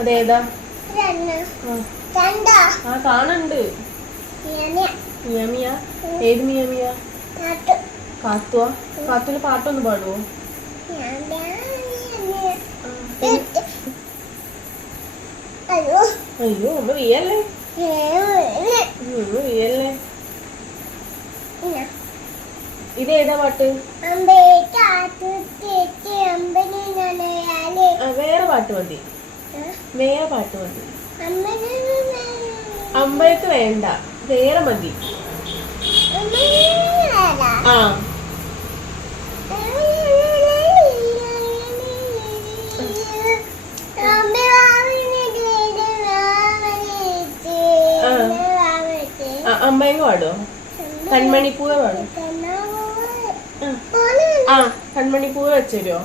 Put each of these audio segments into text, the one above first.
അതേതാ? ആ കാണണ്ട്. മിയാമിയാ? ഏത് മിയാമിയാ? കാത്തുവാ? കാത്തുവിന് പാട്ടൊന്ന് പാടുവോ? അയ്യോ അമ്മ വീയല്ലേ, വീയല്ലേ. ഇതേതാ പാട്ട്? വേറെ പാട്ട് മതി, വേറെ പാട്ട് മതി. അമ്പലത്ത് വേണ്ട, വേറെ മതി. ആ അമ്പയങ്ങ് പാടുവോ? കൺമണിപ്പൂവ പാടും. ആ കൺമണിപ്പൂവ വെച്ചുതരുമോ?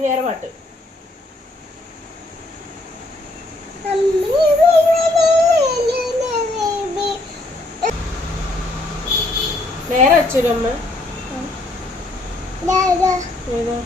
വേറെ പാട്ട്. വേറെ വെച്ചൊരു അമ്മ. ഏതാ?